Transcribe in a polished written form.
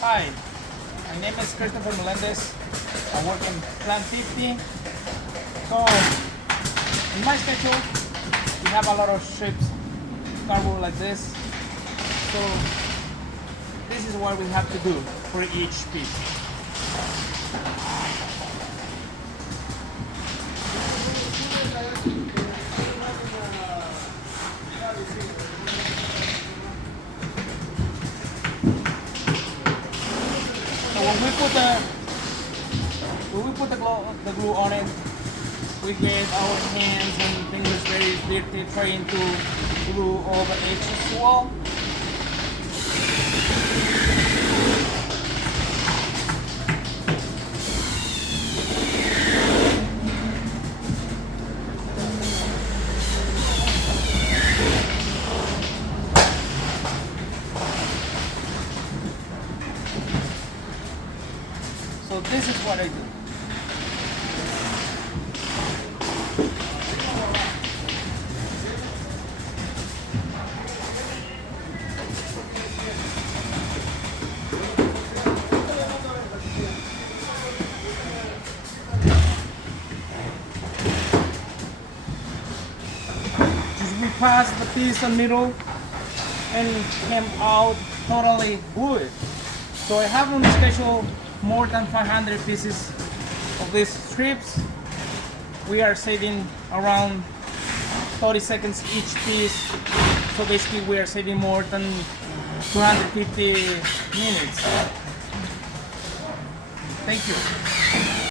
Hi, my name is Christopher Melendez. I work in Plant 50. So, in my schedule, we have a lot of strips, cardboard like this. So, this is what we have to do for each piece. So when we put the glue on it, we get our hands and fingers very dirty trying to glue all the edges as well. So this is what I do. Just we pass the piece in the middle and came out totally glued. So I have on the schedule more than 500 pieces of these strips. We are saving around 30 seconds each piece. So basically we are saving more than 250 minutes. Thank you.